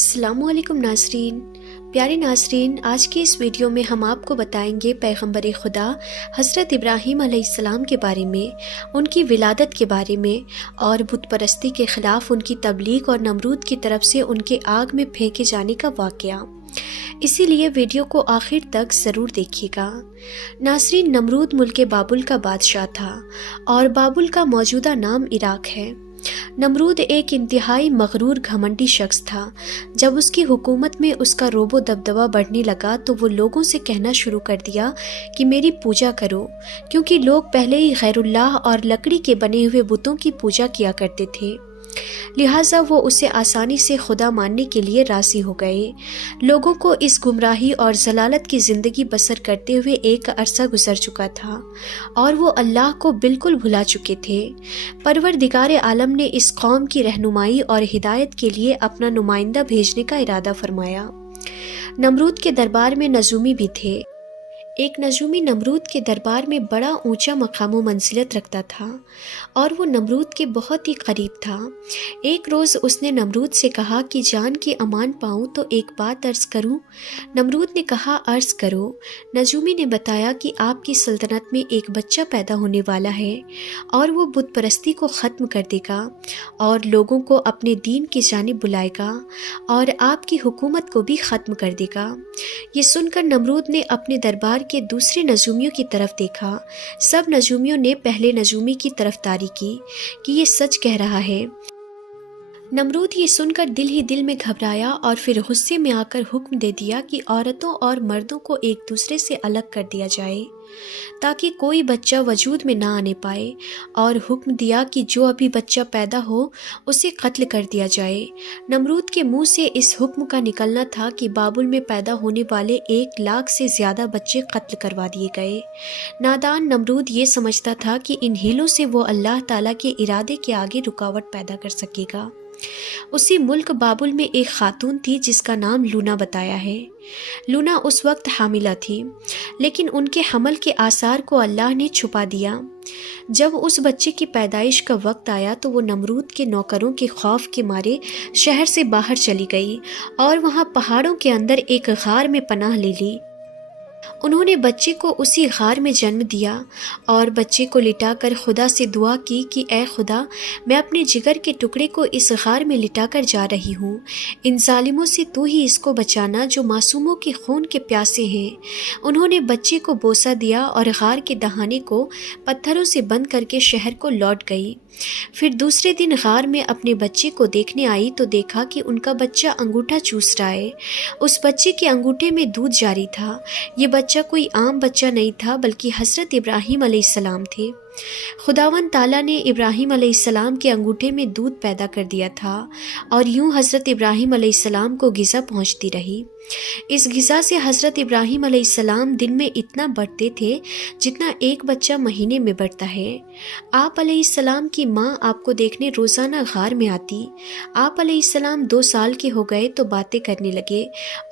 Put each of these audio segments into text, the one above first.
अस्सलामु अलैकुम नाज़रीन। प्यारे नाज़रीन, आज की इस वीडियो में हम आपको बताएंगे पैगंबर खुदा हज़रत इब्राहीम अलैहिस्सलाम के बारे में, उनकी विलादत के बारे में और बुत परस्ती के ख़िलाफ़ उनकी तबलीग और नमरूद की तरफ से उनके आग में फेंके जाने का वाक़या। इसीलिए वीडियो को आखिर तक ज़रूर देखिएगा। नाज़रीन, नमरूद मुल्क बाबुल का बादशाह था और बाबुल का मौजूदा नाम इराक है। नमरूद एक इंतहाई मगरूर घमंडी शख्स था। जब उसकी हुकूमत में उसका रोबो दबदबा बढ़ने लगा तो वो लोगों से कहना शुरू कर दिया कि मेरी पूजा करो, क्योंकि लोग पहले ही गैरुल्लाह और लकड़ी के बने हुए बुतों की पूजा किया करते थे। लिहाजा वो उसे आसानी से खुदा मानने के लिए राजी हो गए। लोगों को इस गुमराही और जलालत की ज़िंदगी बसर करते हुए एक अरसा गुजर चुका था और वो अल्लाह को बिल्कुल भुला चुके थे। परवरदिगार आलम ने इस कौम की रहनुमाई और हिदायत के लिए अपना नुमाइंदा भेजने का इरादा फरमाया। नमरूद के दरबार में नजूमी भी थे। एक नजूमी नमरूद के दरबार में बड़ा ऊंचा मकाम व मंजिलत रखता था और वो नमरूद के बहुत ही करीब था। एक रोज़ उसने नमरूद से कहा कि जान की अमान पाऊँ तो एक बात अर्ज़ करूँ। नमरूद ने कहा, अर्ज़ करो। नजूमी ने बताया कि आपकी सल्तनत में एक बच्चा पैदा होने वाला है और वो बुत परस्ती को ख़त्म कर देगा और लोगों को अपने दीन की जानिब बुलाएगा और आपकी हुकूमत को भी ख़त्म कर देगा। ये सुनकर नमरूद ने अपने दरबार के दूसरे नजूमियों की तरफ देखा। सब नजूमियों ने पहले नजूमी की तरफदारी की कि ये सच कह रहा है। नमरूद ये सुनकर दिल ही दिल में घबराया और फिर गुस्से में आकर हुक्म दे दिया कि औरतों और मर्दों को एक दूसरे से अलग कर दिया जाए ताकि कोई बच्चा वजूद में ना आने पाए, और हुक्म दिया कि जो अभी बच्चा पैदा हो उसे कत्ल कर दिया जाए। नमरूद के मुंह से इस हुक्म का निकलना था कि बाबुल में पैदा होने वाले 1 लाख से ज़्यादा बच्चे कत्ल करवा दिए गए। नादान नमरूद ये समझता था कि इन हीलों से वो अल्लाह ताला के इरादे के आगे रुकावट पैदा कर सकेगा। उसी मुल्क बाबुल में एक खातून थी जिसका नाम लूना बताया है। लूना उस वक्त हामिला थी, लेकिन उनके हमल के आसार को अल्लाह ने छुपा दिया। जब उस बच्चे की पैदाइश का वक्त आया तो वो नमरूद के नौकरों के खौफ के मारे शहर से बाहर चली गई और वहाँ पहाड़ों के अंदर एक गार में पनाह ले ली। उन्होंने बच्चे को उसी गार में जन्म दिया और बच्चे को लिटाकर खुदा से दुआ की कि ऐ खुदा, मैं अपने जिगर के टुकड़े को इस गार में लिटाकर जा रही हूँ। इन जालिमों से तू ही इसको बचाना जो मासूमों के खून के प्यासे हैं। उन्होंने बच्चे को बोसा दिया और गार के दहाने को पत्थरों से बंद करके शहर को लौट गई। फिर दूसरे दिन गार में अपने बच्चे को देखने आई तो देखा कि उनका बच्चा अंगूठा चूस रहा है। उस बच्चे के अंगूठे में दूध जारी था। ये बच्चा कोई आम बच्चा नहीं था, बल्कि हज़रत इब्राहीम अलैहिस्सलाम थे। खुदावंद ताला ने इब्राहीम अलैहिस्सलाम के अंगूठे में दूध पैदा कर दिया था और यूं हज़रत इब्राहीम अलैहिस्सलाम को ग़िज़ा पहुंचती रही। इस ग़िज़ा से हज़रत इब्राहीम अलैहिस्सलाम दिन में इतना बढ़ते थे जितना एक बच्चा महीने में बढ़ता है। आप अलैहिस्सलाम की माँ आपको देखने रोज़ाना गार में आती। आप अलैहिस्सलाम 2 साल के हो गए तो बातें करने लगे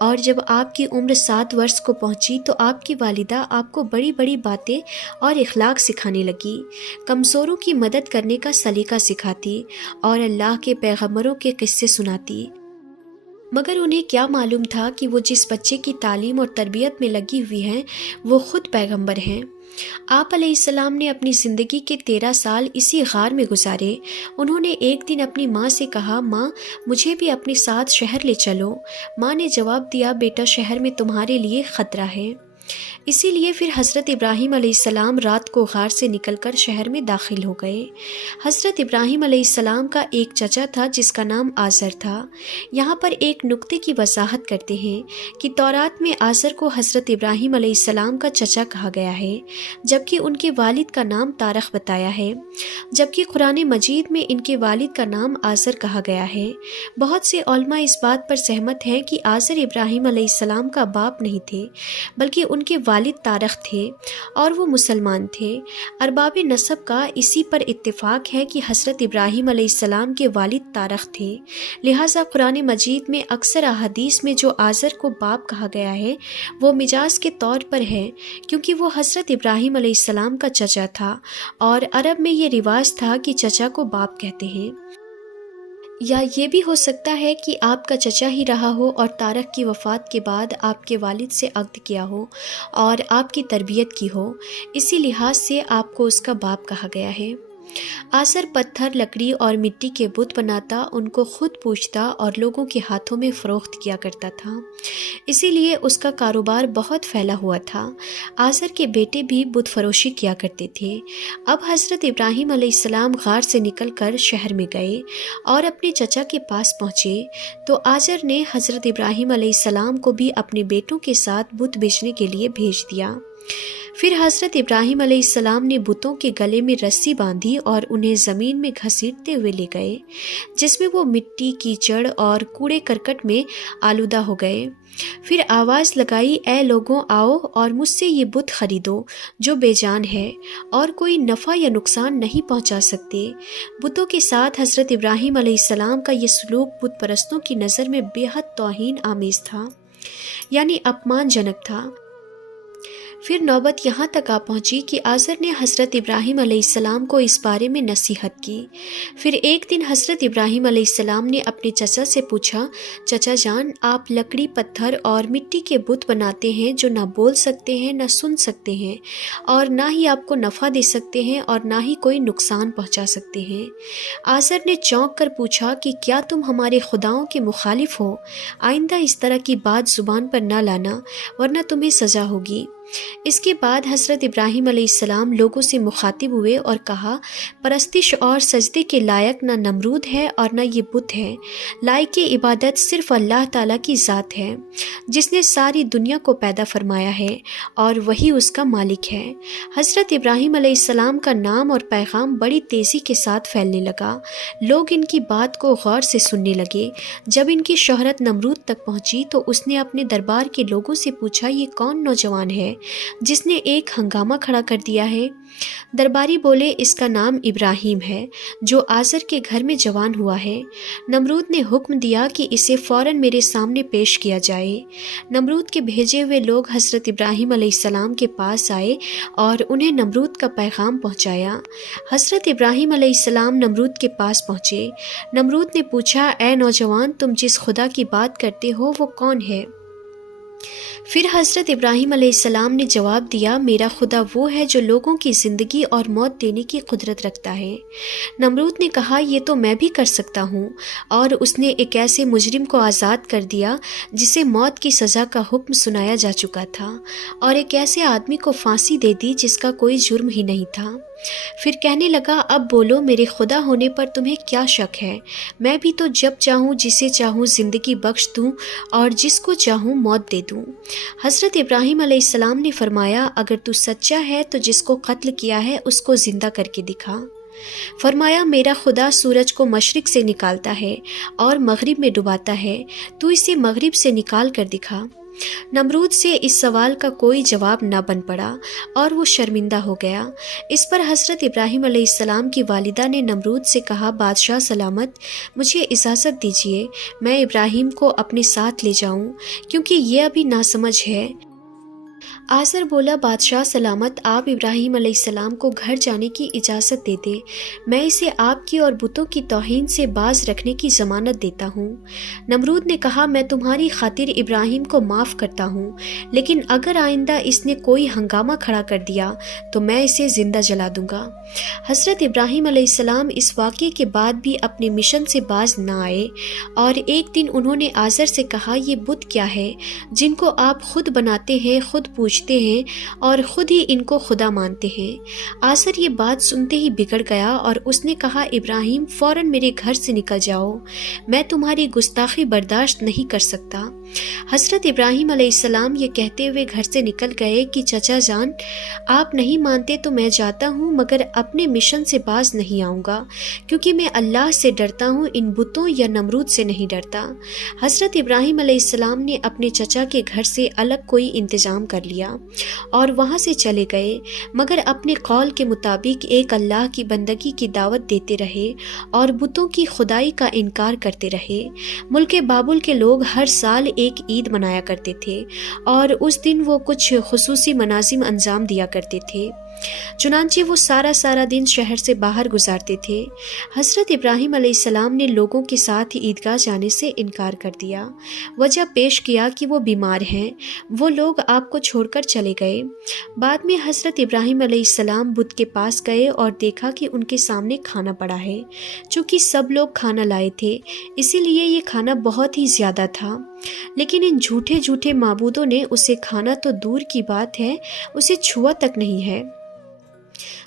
और जब आपकी उम्र 7 वर्ष को पहुँची तो आपकी वालिदा आपको बड़ी बड़ी बातें और इखलाक सिखाने लगी। कमज़ोरों की मदद करने का सलीका सिखाती और अल्लाह के पैगंबरों के किस्से सुनाती। मगर उन्हें क्या मालूम था कि वो जिस बच्चे की तालीम और तरबियत में लगी हुई हैं वो खुद पैगंबर हैं। आप अलैहिस्सलाम ने अपनी ज़िंदगी के 13 साल इसी गार में गुजारे। उन्होंने एक दिन अपनी माँ से कहा, माँ, मुझे भी अपने साथ शहर ले चलो। माँ ने जवाब दिया, बेटा, शहर में तुम्हारे लिए ख़तरा है। इसीलिए फिर हज़रत इब्राहीम अलैहिस्सलाम रात को गार से निकलकर शहर में दाखिल हो गए। हज़रत इब्राहीम अलैहिस्सलाम का एक चचा था जिसका नाम आज़र था। यहाँ पर एक नुक्ते की वजाहत करते हैं कि तौरात में आज़र को हज़रत इब्राहीम अलैहिस्सलाम का चचा कहा गया है, जबकि उनके वालिद का नाम तारख बताया है, जबकि कुरान मजीद में इनके वालिद का नाम आज़र कहा गया है। बहुत से उलमा इस बात पर सहमत हैं कि आज़र इब्राहीम अलैहिस्सलाम का बाप नहीं थे, बल्कि उनके वालिद तारख थे और वो मुसलमान थे। अरबाब नसब का इसी पर इत्तिफाक है कि हज़रत इब्राहीम अलैहिस्सलाम के वालिद तारख थे। लिहाजा कुरान मजीद में अक्सर अहादीस में जो आज़र को बाप कहा गया है वो मिजाज के तौर पर है, क्योंकि वो हज़रत इब्राहीम अलैहिस्सलाम का चचा था और अरब में ये रिवाज था कि चचा को बाप कहते हैं। یا یہ بھی ہو سکتا ہے کہ آپ کا چچا ہی رہا ہو اور طارق کی وفات کے بعد آپ کے والد سے عقد کیا ہو اور آپ کی تربیت کی ہو، اسی لحاظ سے آپ کو اس کا باپ کہا گیا ہے۔ آزر پتھر، لکڑی اور مٹی کے بت بناتا، ان کو خود پوجتا اور لوگوں کے ہاتھوں میں فروخت کیا کرتا تھا، اسی لیے اس کا کاروبار بہت پھیلا ہوا تھا۔ آزر کے بیٹے بھی بت فروشی کیا کرتے تھے۔ اب حضرت ابراہیم علیہ السلام غار سے نکل کر شہر میں گئے اور اپنے چچا کے پاس پہنچے تو آزر نے حضرت ابراہیم علیہ السلام کو بھی اپنے بیٹوں کے ساتھ بت بیچنے کے لیے بھیج دیا۔ پھر حضرت ابراہیم علیہ السلام نے بتوں کے گلے میں رسی باندھی اور انہیں زمین میں گھسیٹتے ہوئے لے گئے، جس میں وہ مٹی، کیچڑ اور کوڑے کرکٹ میں آلودہ ہو گئے۔ پھر آواز لگائی، اے لوگوں، آؤ اور مجھ سے یہ بت خریدو جو بے جان ہے اور کوئی نفع یا نقصان نہیں پہنچا سکتے۔ بتوں کے ساتھ حضرت ابراہیم علیہ السلام کا یہ سلوک بت پرستوں کی نظر میں بے حد توہین آمیز تھا، یعنی اپمان جنک تھا۔ پھر نوبت یہاں تک آ پہنچی کہ آزر نے حضرت ابراہیم علیہ السلام کو اس بارے میں نصیحت کی۔ پھر ایک دن حضرت ابراہیم علیہ السلام نے اپنے چچا سے پوچھا، چچا جان، آپ لکڑی، پتھر اور مٹی کے بت بناتے ہیں جو نہ بول سکتے ہیں، نہ سن سکتے ہیں، اور نہ ہی آپ کو نفع دے سکتے ہیں اور نہ ہی کوئی نقصان پہنچا سکتے ہیں۔ آزر نے چونک کر پوچھا کہ کیا تم ہمارے خداؤں کے مخالف ہو؟ آئندہ اس طرح کی بات زبان پر نہ لانا ورنہ تمہیں سزا ہوگی۔ اس کے بعد حضرت ابراہیم علیہ السلام لوگوں سے مخاطب ہوئے اور کہا، پرستش اور سجدے کے لائق نہ نمرود ہے اور نہ یہ بت ہے، لائق عبادت صرف اللہ تعالیٰ کی ذات ہے جس نے ساری دنیا کو پیدا فرمایا ہے اور وہی اس کا مالک ہے۔ حضرت ابراہیم علیہ السلام کا نام اور پیغام بڑی تیزی کے ساتھ پھیلنے لگا، لوگ ان کی بات کو غور سے سننے لگے۔ جب ان کی شہرت نمرود تک پہنچی تو اس نے اپنے دربار کے لوگوں سے پوچھا، یہ کون نوجوان ہے جس نے ایک ہنگامہ کھڑا کر دیا ہے؟ درباری بولے، اس کا نام ابراہیم ہے جو آزر کے گھر میں جوان ہوا ہے۔ نمرود نے حکم دیا کہ اسے فوراً میرے سامنے پیش کیا جائے۔ نمرود کے بھیجے ہوئے لوگ حضرت ابراہیم علیہ السلام کے پاس آئے اور انہیں نمرود کا پیغام پہنچایا۔ حضرت ابراہیم علیہ السلام نمرود کے پاس پہنچے۔ نمرود نے پوچھا، اے نوجوان، تم جس خدا کی بات کرتے ہو وہ کون ہے؟ پھر حضرت ابراہیم علیہ السلام نے جواب دیا، میرا خدا وہ ہے جو لوگوں کی زندگی اور موت دینے کی قدرت رکھتا ہے۔ نمرود نے کہا، یہ تو میں بھی کر سکتا ہوں، اور اس نے ایک ایسے مجرم کو آزاد کر دیا جسے موت کی سزا کا حکم سنایا جا چکا تھا، اور ایک ایسے آدمی کو پھانسی دے دی جس کا کوئی جرم ہی نہیں تھا۔ پھر کہنے لگا، اب بولو، میرے خدا ہونے پر تمہیں کیا شک ہے؟ میں بھی تو جب چاہوں جسے چاہوں زندگی بخش دوں اور جس کو چاہوں موت دے دوں۔ حضرت ابراہیم علیہ السلام نے فرمایا، اگر تو سچا ہے تو جس کو قتل کیا ہے اس کو زندہ کر کے دکھا۔ فرمایا، میرا خدا سورج کو مشرق سے نکالتا ہے اور مغرب میں ڈباتا ہے، تو اسے مغرب سے نکال کر دکھا۔ نمرود سے اس سوال کا کوئی جواب نہ بن پڑا اور وہ شرمندہ ہو گیا۔ اس پر حضرت ابراہیم علیہ السلام کی والدہ نے نمرود سے کہا، بادشاہ سلامت، مجھے اجازت دیجیے میں ابراہیم کو اپنے ساتھ لے جاؤں کیونکہ یہ ابھی ناسمجھ ہے۔ آزر بولا، بادشاہ سلامت، آپ ابراہیم علیہ السلام کو گھر جانے کی اجازت دے دیں، میں اسے آپ کی اور بتوں کی توہین سے باز رکھنے کی ضمانت دیتا ہوں۔ نمرود نے کہا، میں تمہاری خاطر ابراہیم کو معاف کرتا ہوں، لیکن اگر آئندہ اس نے کوئی ہنگامہ کھڑا کر دیا تو میں اسے زندہ جلا دوں گا۔ حضرت ابراہیم علیہ السلام اس واقعے کے بعد بھی اپنے مشن سے باز نہ آئے، اور ایک دن انہوں نے آزر سے کہا، یہ بت کیا ہے جن کو آپ خود بناتے ہیں، خود پوجتے ہیں اور خود ہی ان کو خدا مانتے ہیں؟ آزر یہ بات سنتے ہی بگڑ گیا اور اس نے کہا، ابراہیم، فوراً میرے گھر سے نکل جاؤ، میں تمہاری گستاخی برداشت نہیں کر سکتا۔ حضرت ابراہیم علیہ السلام یہ کہتے ہوئے گھر سے نکل گئے کہ چچا جان، آپ نہیں مانتے تو میں جاتا ہوں، مگر اپنے مشن سے باز نہیں آؤں گا، کیونکہ میں اللہ سے ڈرتا ہوں، ان بتوں یا نمرود سے نہیں ڈرتا۔ حضرت ابراہیم علیہ السلام نے اپنے چچا کے گھر سے الگ کوئی انتظام کر لیا اور وہاں سے چلے گئے، مگر اپنے قول کے مطابق ایک اللہ کی بندگی کی دعوت دیتے رہے اور بتوں کی خدائی کا انکار کرتے رہے۔ ملک بابل کے لوگ ہر سال ایک عید منایا کرتے تھے اور اس دن وہ کچھ خصوصی مناظم انجام دیا کرتے تھے۔ चुनांचे वो सारा दिन शहर से बाहर गुजारते थे। हज़रत इब्राहीम अलैहिस्सलाम ने लोगों के साथ ईदगाह जाने से इनकार कर दिया। वजह पेश किया कि वो बीमार हैं। वो लोग आपको छोड़कर चले गए। बाद में हज़रत इब्राहीम अलैहिस्सलाम बुत के पास गए और देखा कि उनके सामने खाना पड़ा है। चूँकि सब लोग खाना लाए थे, इसीलिए ये खाना बहुत ही ज़्यादा था, लेकिन इन झूठे माबूदों ने उसे खाना तो दूर की बात है, उसे छुआ तक नहीं है।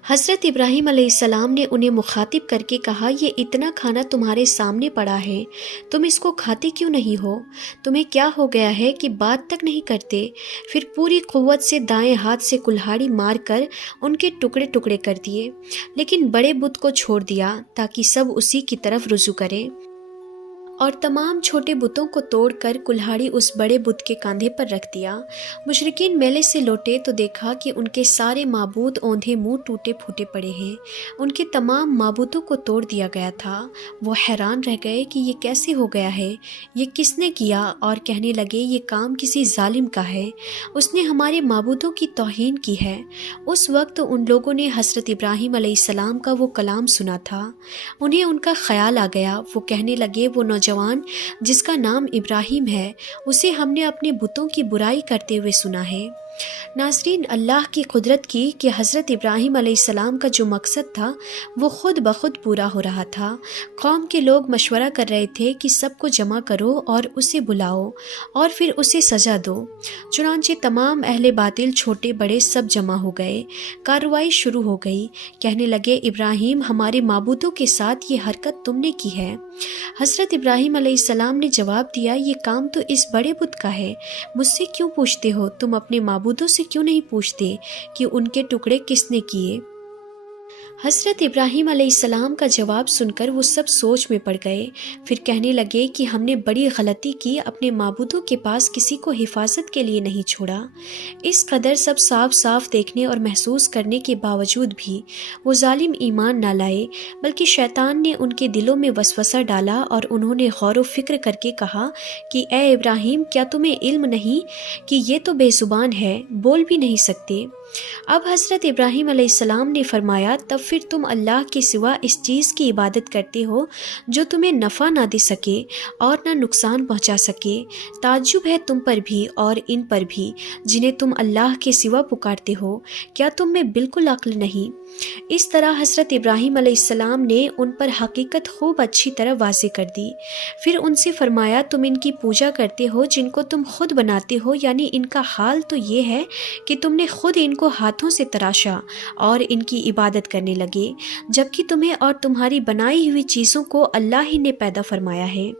हज़रत इब्राहीम अलैहिस्सलाम ने उन्हें मुखातिब करके कहा, ये इतना खाना तुम्हारे सामने पड़ा है, तुम इसको खाते क्यों नहीं हो? तुम्हें क्या हो गया है कि बात तक नहीं करते? फिर पूरी क़ुव्वत से दाएं हाथ से कुल्हाड़ी मार कर उनके टुकड़े टुकड़े कर दिए, लेकिन बड़े बुत को छोड़ दिया ताकि सब उसी की तरफ रुजू करें, और तमाम छोटे बुतों को तोड़कर कुल्हाड़ी उस बड़े बुत के कंधे पर रख दिया। मुशरिकीन मेले से लौटे तो देखा कि उनके सारे माबूद औंधे मुंह टूटे फूटे पड़े हैं। उनके तमाम माबूदों को तोड़ दिया गया था। वो हैरान रह गए कि ये कैसे हो गया है, ये किसने किया, और कहने लगे ये काम किसी जालिम का है, उसने हमारे माबूदों की तौहीन की है। उस वक्त उन लोगों ने हज़रत इब्राहीम अलैहिस्सलाम का वो कलाम सुना था। उन्हें उनका ख्याल आ गया। वो कहने लगे, वो नौजवान जिसका नाम इब्राहीम है, उसे हमने अपने बुतों की बुराई करते हुए सुना है। नाज़रीन, अल्लाह की कुदरत की कि हज़रत इब्राहीम अलैहिस्सलाम का जो मकसद था वो खुद ब खुद पूरा हो रहा था। कौम के लोग मशवरा कर रहे थे कि सबको जमा करो और उसे बुलाओ और फिर उसे सज़ा दो। चुनांचे तमाम अहले बातिल छोटे बड़े सब जमा हो गए। कार्रवाई शुरू हो गई। कहने लगे, इब्राहीम, हमारे माबूदों के साथ ये हरकत तुमने की है। हज़रत इब्राहीम अलैहिस्सलाम ने जवाब दिया, ये काम तो इस बड़े बुत का है, मुझसे क्यों पूछते हो? तुम अपने माबूदों से क्यों नहीं पूछते कि उनके टुकड़े किसने किए? हज़रत इब्राहीम अलैहिस्सलाम का जवाब सुनकर वो सब सोच में पड़ गए। फिर कहने लगे कि हमने बड़ी गलती की, अपने माबूदों के पास किसी को हिफाजत के लिए नहीं छोड़ा। इस कदर सब साफ साफ देखने और महसूस करने के बावजूद भी वो जालिम ईमान ना लाए, बल्कि शैतान ने उनके दिलों में वसवसा डाला और उन्होंने गौर व फिक्र करके कहा कि ए इब्राहीम, क्या तुम्हें इल्म नहीं कि ये तो बेजुबान है, बोल भी नहीं सकते? अब हज़रत इब्राहीम अलैहिस्सलाम ने फरमाया, तब फिर तुम अल्लाह के सिवा इस चीज़ की इबादत करते हो जो तुम्हें नफ़ा ना दे सके और ना नुकसान पहुंचा सके। ताज्जुब है तुम पर भी और इन पर भी जिन्हें तुम अल्लाह के सिवा पुकारते हो। क्या तुम में बिल्कुल अक्ल नहीं? इस तरह हज़रत इब्राहीम अलैहिस्सलाम ने उन पर हकीकत खूब अच्छी तरह वाज़े कर दी। फिर उनसे फरमाया, तुम इनकी पूजा करते हो जिनको तुम खुद बनाते हो, यानी इनका हाल तो ये है कि तुमने खुद इनको हाथों से तराशा और इनकी इबादत करने लगे, जबकि तुम्हें और तुम्हारी बनाई हुई चीज़ों को अल्लाह ही ने पैदा फरमाया है।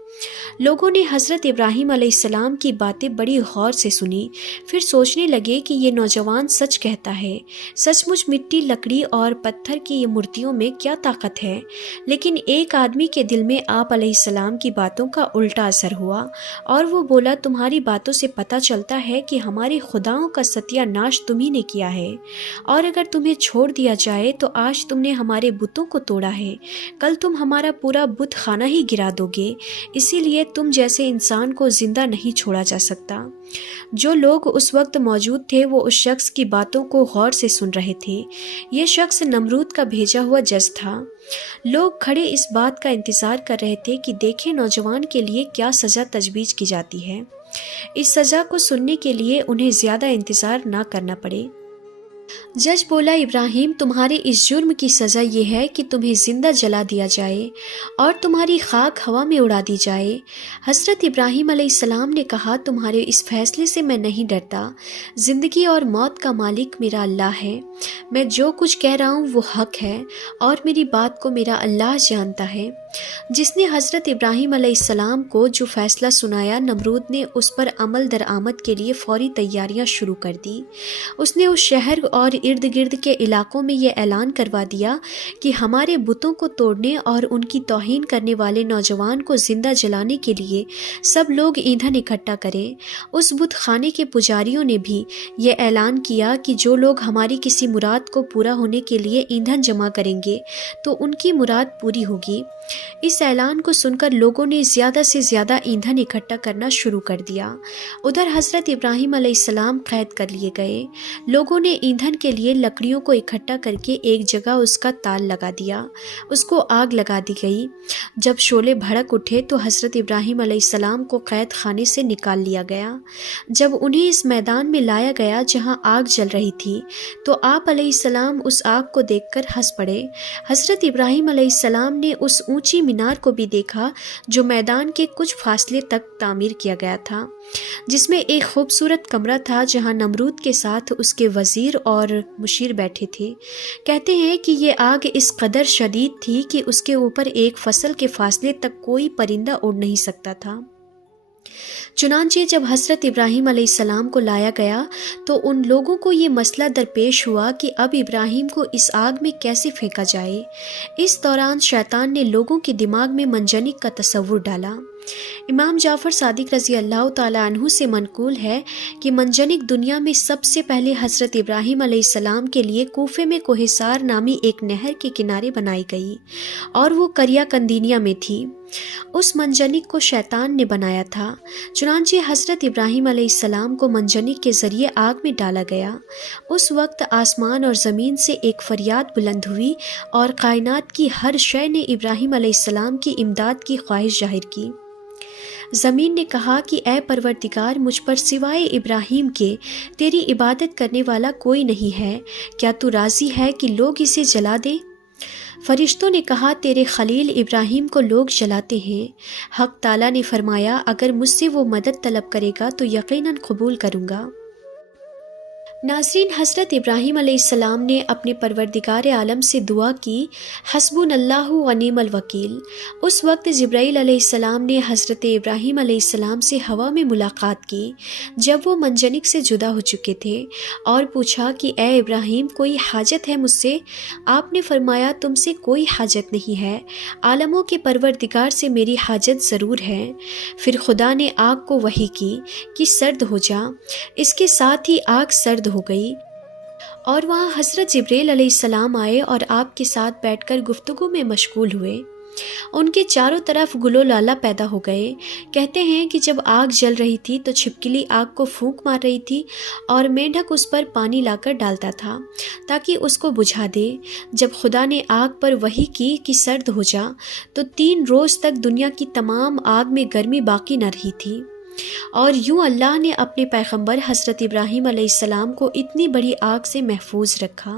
लोगों ने हज़रत इब्राहीम अलैहिस्सलाम की बातें बड़ी गौर से सुनी। फिर सोचने लगे कि ये नौजवान सच कहता है। सचमुच मिट्टी, लकड़ी और पत्थर की ये मूर्तियों में क्या ताकत है। लेकिन एक आदमी के दिल में आप अलैहिस्सलाम की बातों का उल्टा असर हुआ और वो बोला, तुम्हारी बातों से पता चलता है कि हमारे खुदाओं का सत्यानाश तुम ही ने किया है, और अगर तुम्हें छोड़ दिया जाए तो आज तुमने हमारे बुतों को तोड़ा है, कल तुम हमारा पूरा बुत खाना ही गिरा दोगे। इसीलिए तुम जैसे इंसान को जिंदा नहीं छोड़ा जा सकता। जो लोग उस वक्त मौजूद थे वो उस शख्स की बातों को गौर से सुन रहे थे। ये शख्स नमरूद का भेजा हुआ जज था। लोग खड़े इस बात का इंतज़ार कर रहे थे कि देखें नौजवान के लिए क्या सज़ा तजवीज़ की जाती है। इस सज़ा को सुनने के लिए उन्हें ज़्यादा इंतज़ार ना करना पड़े। जज बोला, इब्राहीम, तुम्हारे इस जुर्म की सज़ा ये है कि तुम्हें ज़िंदा जला दिया जाए और तुम्हारी खाक हवा में उड़ा दी जाए। हज़रत इब्राहीम अलैहिस्सलाम ने कहा, तुम्हारे इस फैसले से मैं नहीं डरता। ज़िंदगी और मौत का मालिक मेरा अल्लाह है। मैं जो कुछ कह रहा हूँ वो हक है और मेरी बात को मेरा अल्लाह जानता है। जिसने हज़रत इब्राहीम अलैहिस्सलाम को जो फ़ैसला सुनाया, नमरूद ने उस पर अमल दरामद के लिए फ़ौरी तैयारियां शुरू कर दी। उसने उस शहर और इर्द गिर्द के इलाकों में ये ऐलान करवा दिया कि हमारे बुतों को तोड़ने और उनकी तौहीन करने वाले नौजवान को ज़िंदा जलाने के लिए सब लोग ईंधन इकट्ठा करें। उस बुत खाने के पुजारियों ने भी ये ऐलान किया कि जो लोग हमारी किसी मुराद को पूरा होने के लिए ईंधन जमा करेंगे तो उनकी मुराद पूरी होगी। इस ऐलान को सुनकर लोगों ने ज़्यादा से ज़्यादा ईंधन इकट्ठा करना शुरू कर दिया। उधर हज़रत इब्राहीम अलैहिस्सलाम कैद कर लिए गए। लोगों ने ईंधन के लिए लकड़ियों को इकट्ठा करके एक जगह उसका ताल लगा दिया, उसको आग लगा दी गई। जब शोले भड़क उठे तो हज़रत इब्राहीम अलैहिस्सलाम को कैद खाने से निकाल लिया गया। जब उन्हें इस मैदान में लाया गया जहां आग जल रही थी, तो आप अलैहिस्सलाम उस आग को देखकर हंस पड़े। हज़रत इब्राहीम अलैहिस्सलाम ने उस ऊंची मीनार को भी देखा जो मैदान के कुछ फासले तक तामीर किया गया था, जिसमें एक खूबसूरत कमरा था जहां नमरूद के साथ उसके वज़ीर और मुशीर बैठे थे। कहते हैं कि ये आग इस कदर शदीद थी कि उसके ऊपर एक फसल के फासले तक कोई परिंदा उड़ नहीं सकता था। चुनांचे जब हज़रत इब्राहीम अलैहिस्सलाम को लाया गया तो उन लोगों को ये मसला दरपेश हुआ कि अब इब्राहीम को इस आग में कैसे फेंका जाए। इस दौरान शैतान ने लोगों के दिमाग में मंजनिक का तस्वुर डाला। इमाम जाफ़र सादिक रज़ी अल्लाह ताला अन्हु से मनकूल है कि मंजनिक दुनिया में सबसे पहले हज़रत इब्राहीम अलैहिस्सलाम के लिए कूफे में कोहिसार नामी एक नहर के किनारे बनाई गई और वो करिया कंदीनिया में थी। उस मंजनिक को शैतान ने बनाया था। चुनांचे हज़रत इब्राहीम अलैहिस्सलाम को मंजनिक के ज़रिए आग में डाला गया। उस वक्त आसमान और ज़मीन से एक फरियाद बुलंद हुई और कायनात की हर शय ने इब्राहीम अलैहिस्सलाम की इमदाद की ख्वाहिश जाहिर की। ज़मीन ने कहा कि ऐ परवरदिगार, मुझ पर सिवाय इब्राहीम के तेरी इबादत करने वाला कोई नहीं है, क्या तू राज़ी है कि लोग इसे जला दें? फरिश्तों ने कहा, तेरे खलील इब्राहीम को लोग जलाते हैं। हक ताला ने फरमाया, अगर मुझसे वो मदद तलब करेगा तो यकीनन कबूल करूँगा। नाज़रीन, हज़रत इब्राहीम अलैहिस्सलाम ने अपने परवरदिगार आलम से दुआ की, हस्बुनल्लाहु व निअमल वकील। उस वक्त जिब्राईल अलैहिस्सलाम ने हज़रत इब्राहीम अलैहिस्सलाम से हवा में मुलाकात की जब वो मंजनिक से जुदा हो चुके थे और पूछा कि ए इब्राहीम, कोई हाजत है मुझसे? आपने फरमाया, तुमसे कोई हाजत नहीं है, आलमों के परवरदिगार से मेरी हाजत ज़रूर है। फिर खुदा ने आग को वही की कि सर्द हो जा। इसके साथ ही आग सर्द हो गई और वहाँ हज़रत जिब्रील अलैहिस्सलाम आए और आपके साथ बैठकर गुफ्तगू में मशगूल हुए। उनके चारों तरफ गुलो लाला पैदा हो गए। कहते हैं कि जब आग जल रही थी तो छिपकली आग को फूंक मार रही थी और मेंढक उस पर पानी लाकर डालता था ताकि उसको बुझा दे। जब खुदा ने आग पर वही की कि सर्द हो जा, तो 3 रोज़ तक दुनिया की तमाम आग में गर्मी बाकी न रही थी। और यूं अल्लाह ने अपने पैगंबर हज़रत इब्राहीम अलैहिस्सलाम को इतनी बड़ी आग से महफूज रखा।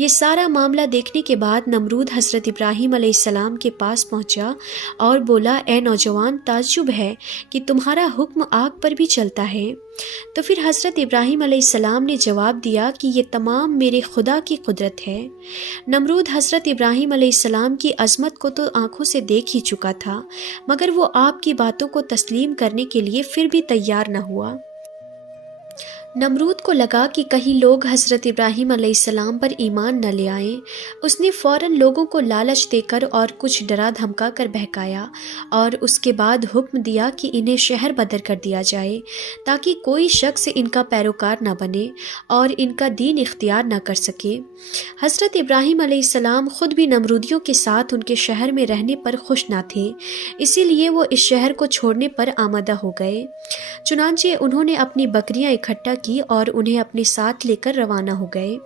ये सारा मामला देखने के बाद नमरूद हज़रत इब्राहीम अलैहिस्सलाम के पास पहुंचा और बोला, ए नौजवान, ताज्जुब है कि तुम्हारा हुक्म आग पर भी चलता है। तो फिर हज़रत इब्राहीम अलैहिस्सलाम ने जवाब दिया कि ये तमाम मेरे खुदा की कुदरत है। नमरूद हज़रत इब्राहीम अलैहिस्सलाम की अज़मत को तो आँखों से देख ही चुका था, मगर वो आपकी बातों को तस्लीम करने के लिए फिर भी तैयार न हुआ। नमरूद को लगा कि कहीं लोग हज़रत इब्राहीम अलैहिस्सलाम पर ईमान न ले आएं। उसने फ़ौरन लोगों को लालच देकर और कुछ डरा धमका कर बहकाया और उसके बाद हुक्म दिया कि इन्हें शहर बदर कर दिया जाए ताकि कोई शख्स इनका पैरोकार न बने और इनका दीन इख्तियार न कर सके। हज़रत इब्राहीम अलैहिस्सलाम ख़ुद भी नमरूदियों के साथ उनके शहर में रहने पर खुश न थे, इसीलिए वो इस शहर को छोड़ने पर आमादा हो गए। चुनांचे उन्होंने अपनी बकरियां इकट्ठा की और उन्हें अपने साथ लेकर रवाना हो गए।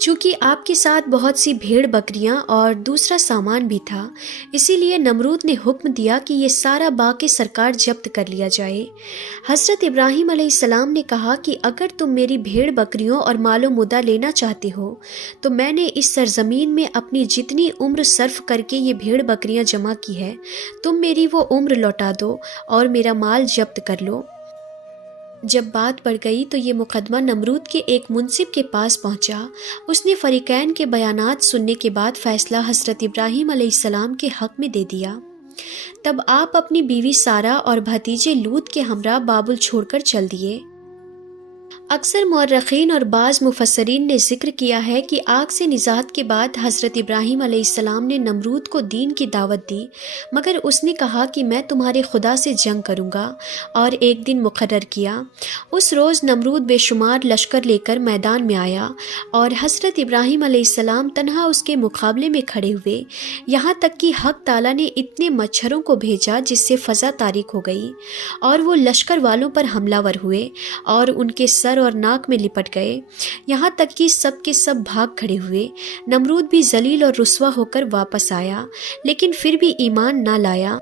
चूँकि आपके साथ बहुत सी भेड़ बकरियां और दूसरा सामान भी था, इसीलिए नमरूद ने हुक्म दिया कि ये सारा बाक़ी सरकार जब्त कर लिया जाए। हज़रत इब्राहीम अलैहिस्सलाम ने कहा कि अगर तुम मेरी भेड़ बकरियों और मालो मुद्दा लेना चाहते हो तो मैंने इस सरजमीन में अपनी जितनी उम्र सर्फ करके ये भेड़ बकरियां जमा की है, तुम मेरी वो उम्र लौटा दो और मेरा माल जब्त कर लो। जब बात बढ़ गई तो ये मुकदमा नमरूद के एक मुंसिब के पास पहुंचा। उसने फरीकैन के बयानात सुनने के बाद फ़ैसला हज़रत इब्राहीम अलैहिस्सलाम के हक़ में दे दिया। तब आप अपनी बीवी सारा और भतीजे लूत के हमरा बाबुल छोड़कर चल दिए। اکثر مورخین اور بعض مفسرین نے ذکر کیا ہے کہ آگ سے نجات کے بعد حضرت ابراہیم علیہ السلام نے نمرود کو دین کی دعوت دی، مگر اس نے کہا کہ میں تمہارے خدا سے جنگ کروں گا، اور ایک دن مقرر کیا۔ اس روز نمرود بے شمار لشکر لے کر میدان میں آیا اور حضرت ابراہیم علیہ السلام تنہا اس کے مقابلے میں کھڑے ہوئے، یہاں تک کہ حق تعالیٰ نے اتنے مچھروں کو بھیجا جس سے فضا تاریک ہو گئی، اور وہ لشکر والوں پر حملہ ور ہوئے اور ان کے سر اور ناک میں لپٹ گئے، یہاں تک کہ سب کے سب بھاگ کھڑے ہوئے۔ نمرود بھی ذلیل اور رسوا ہو کر واپس آیا، لیکن پھر بھی ایمان نہ لایا۔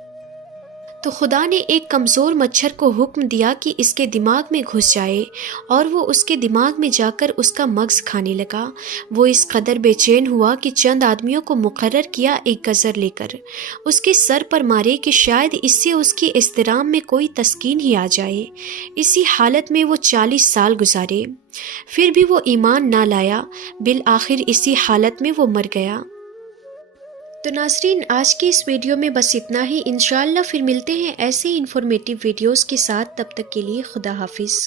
تو خدا نے ایک کمزور مچھر کو حکم دیا کہ اس کے دماغ میں گھس جائے، اور وہ اس کے دماغ میں جا کر اس کا مغز کھانے لگا۔ وہ اس قدر بے چین ہوا کہ چند آدمیوں کو مقرر کیا ایک گزر لے کر اس کے سر پر مارے کہ شاید اس سے اس کی اضطراب میں کوئی تسکین ہی آ جائے۔ اسی حالت میں وہ 40 سال گزارے، پھر بھی وہ ایمان نہ لایا، بالآخر اسی حالت میں وہ مر گیا۔ تو ناظرین، آج کی اس ویڈیو میں بس اتنا ہی۔ انشاءاللہ پھر ملتے ہیں ایسے انفارمیٹیو ویڈیوز کے ساتھ، تب تک کے لیے خدا حافظ۔